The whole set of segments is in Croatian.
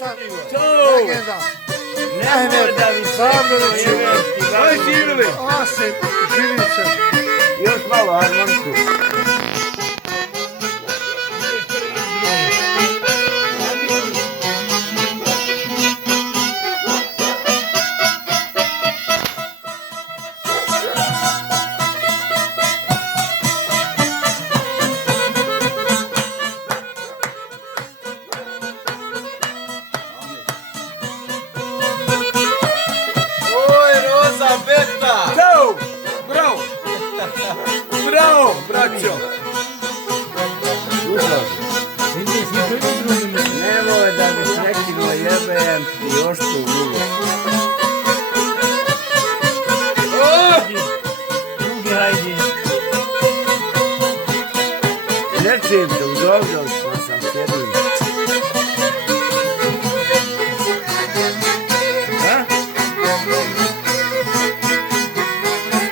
Hasan, To! legenda. Nemoj da mi Sabroviću. Aj živjeli! Asim, Živica. Još malo harmoniku. Oj, Roza Beta! Ćao! Bravo! Bravo, braćo! Nemoj da mi prekino jebem ti još tu ulo. Drugi, hajde. Ne čujem te, udobljao sam sjedim. Ha?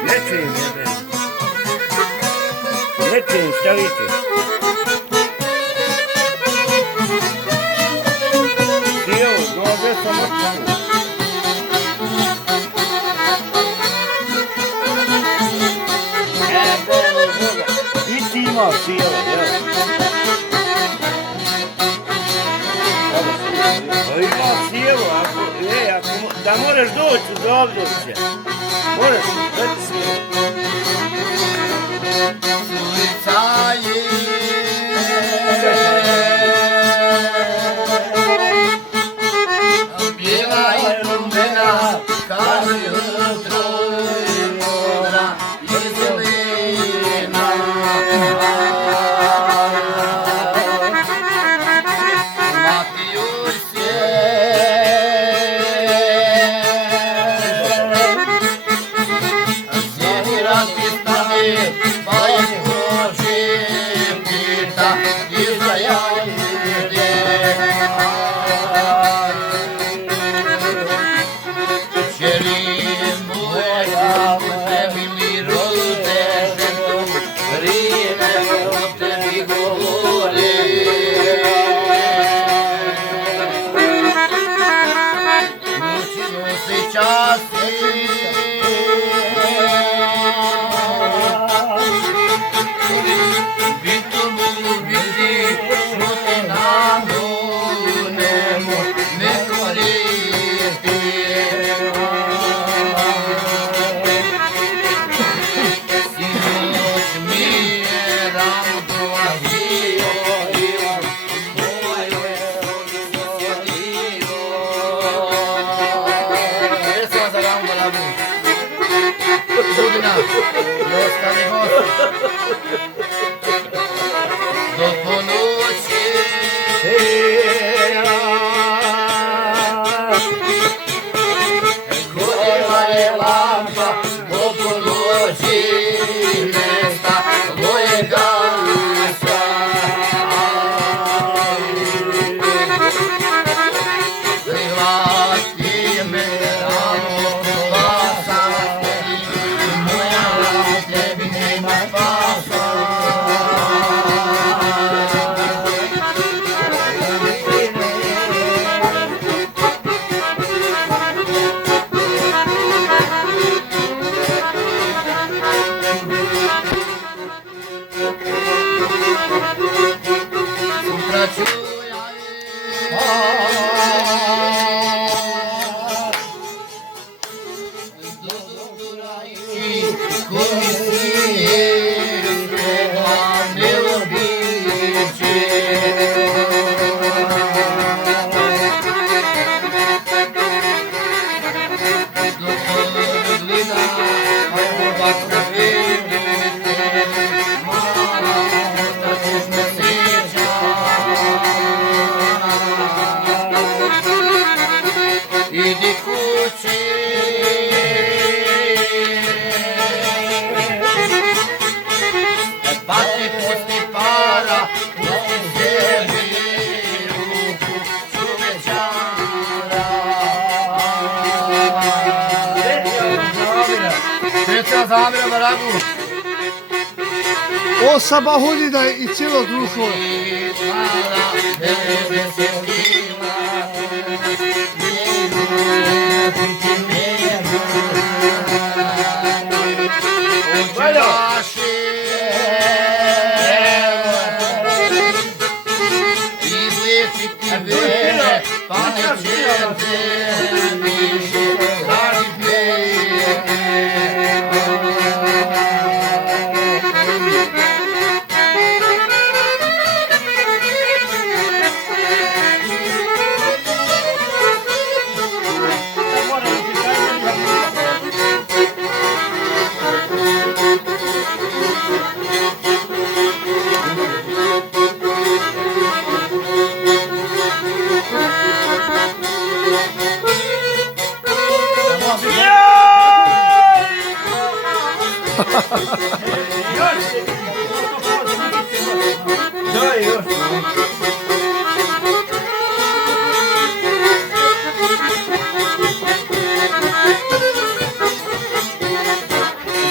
Ne čujem jebem. Ne čujem, šta vičeš? Dođe sam očinu. I ti imaš sjelo, jel? Imaš sjelo, da moraš doći u Dobroviće. Moraš, dajte sjelo. Sulica je bila i rumena, kad jutro mora i zelena. Napiju se zjevirati stane, pa je hoćem pita i za jajde. Čerim moja, tebi mi rode ženom, rine o tebi govore. Noći nosi časti, Bito mogu biti, što te namo ne koristi. Sinoć mi je rano dolazio i on mojoj sobi sjedio. Gdje sam za rano balabu? Budina, i ostali gosti. Do ponoći gorila je lampa, do ponoći mesta moje gasa. Prihvati me rano, glasa moja, tebi nema spasa. Sutra ću ja do dobra ići, komisije prema nelobiće. Doktor gleda, ovako vidite, mala, da ćeš me sjeća. Idi kući, pa ti pusti para, pusti sebi ruku čuvečara. Sreća Zamira Baragu. O Sabahudina i cijelo društvo.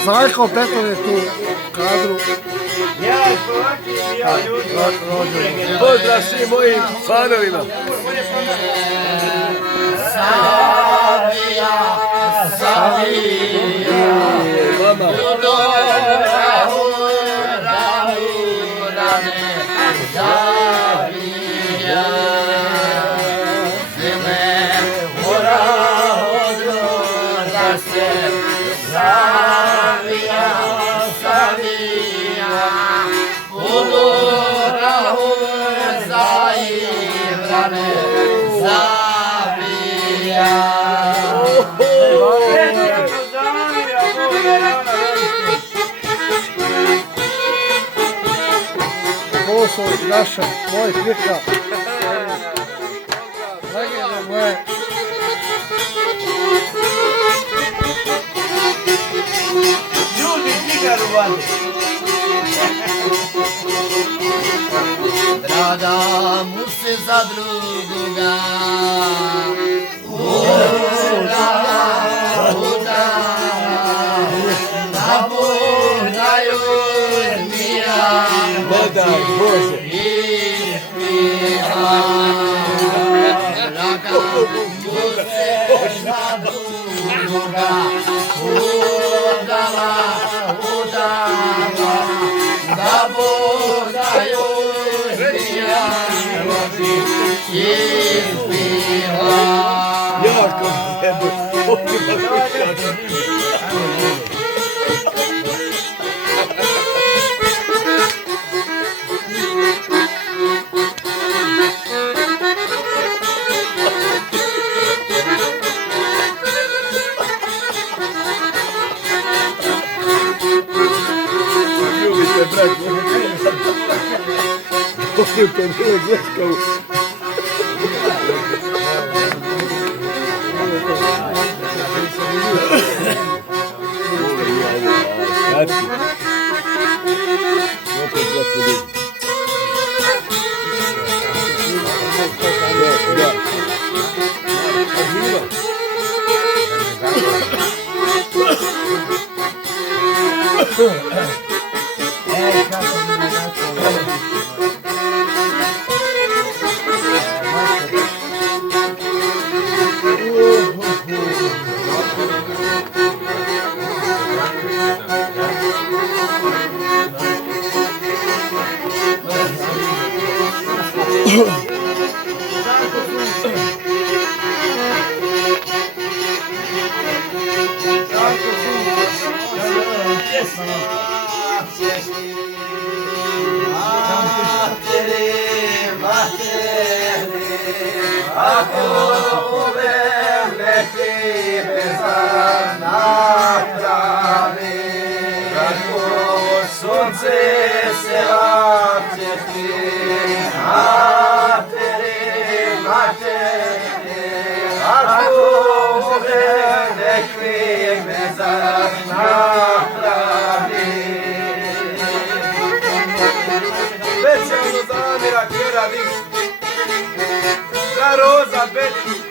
Zajko Beton je tu u kadru. Pozdrav svim mojim fanovima. Savija, Savija, Mama. Udora, ura, urane, Savija, zime, ura, odroda se, Savija, Savija, udora, ura, ivrane, Savija. Ovo su naše, moje klika. Legende moje. Ljudi cigaru Brada mu se za drugoga da budaju mira Bože. i pira. Brada mu se za drugoga udala da budaju mira i pira. Jako tebe. Ljubite, brat. Ovdje kad je dječka Specijalno za Amira Keravić, za Roza Beti.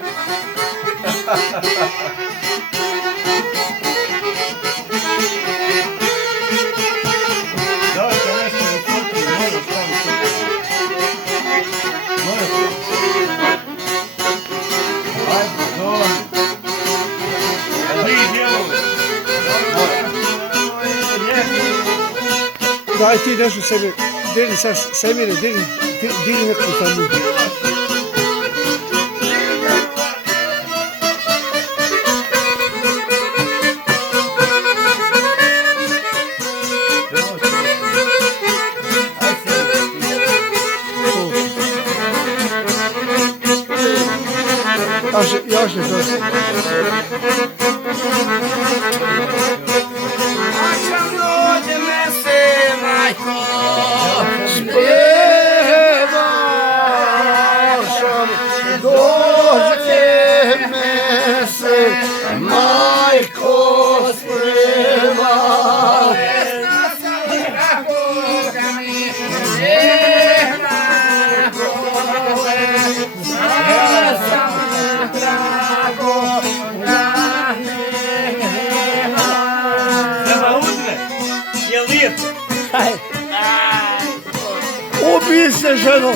Dođe nešto daj ti nešto sebi, digni sad semire, digni neku tamo. Još ne dosta. Ačam dođe me se, majko, Sprevašam, dođe me se, majko, sprevaš. Ubij se, ženo!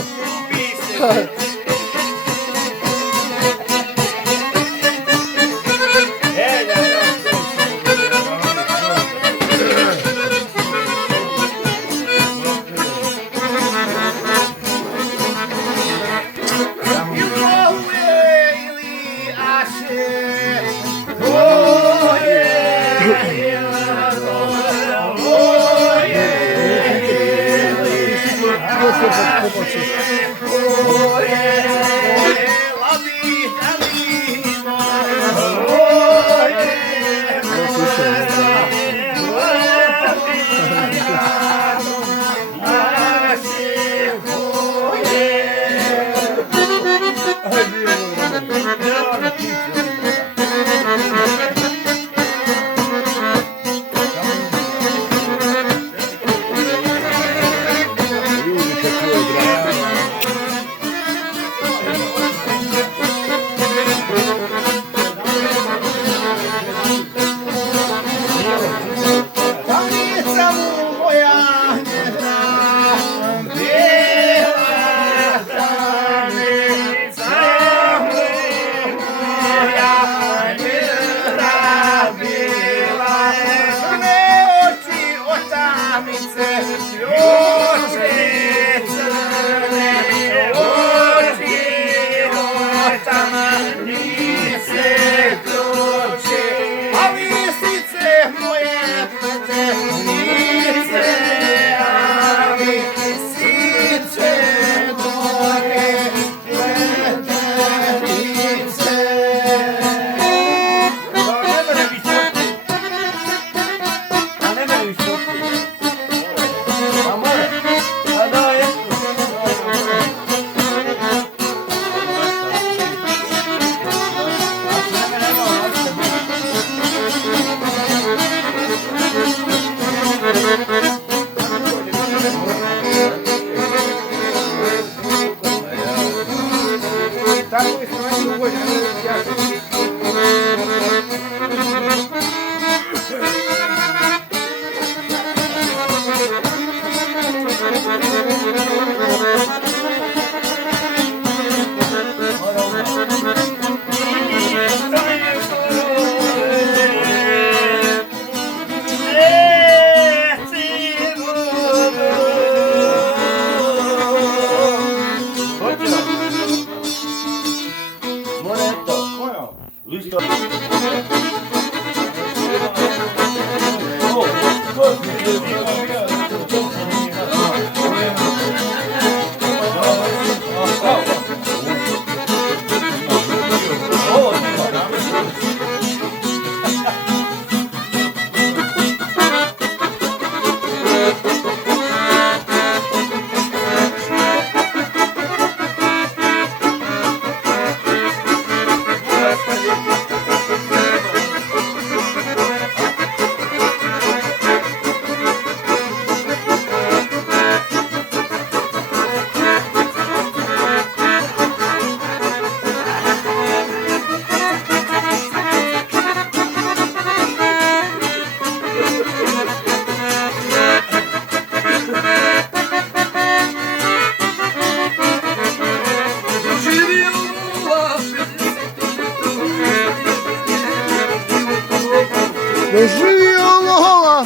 Živio Lola!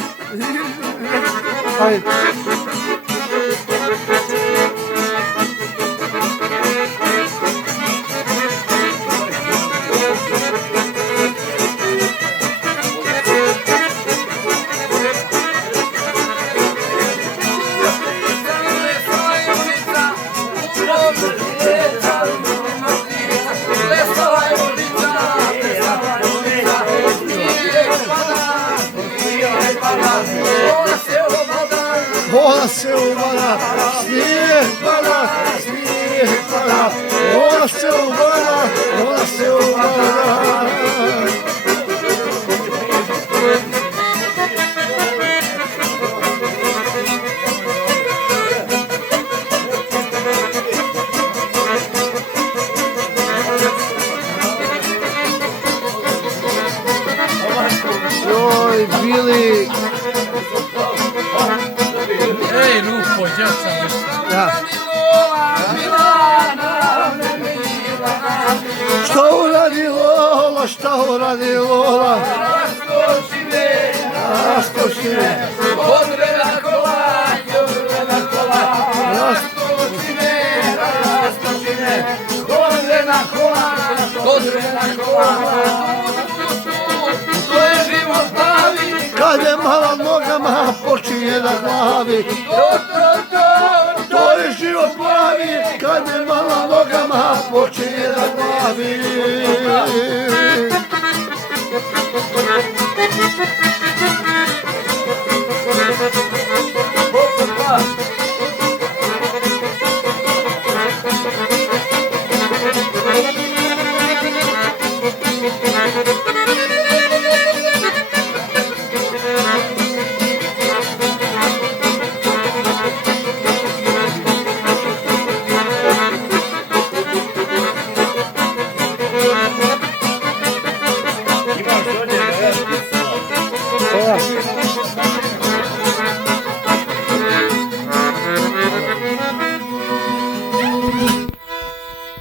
Ajde. se ubara, snijeg pada, snijeg pada, ona se ubara, ona se ubara. Joj, bili... Ej, Lupo, gdje sam još? Da. Šta uradi Lola, šta uradi Lola? Rastošine, Odrena kola, odrena kola, rastočine, odrena kola, odrena kola. To je život pravi, kad je mala nogama počinje da glavi. To je život pravi, kad je mala nogama počinje da glavi.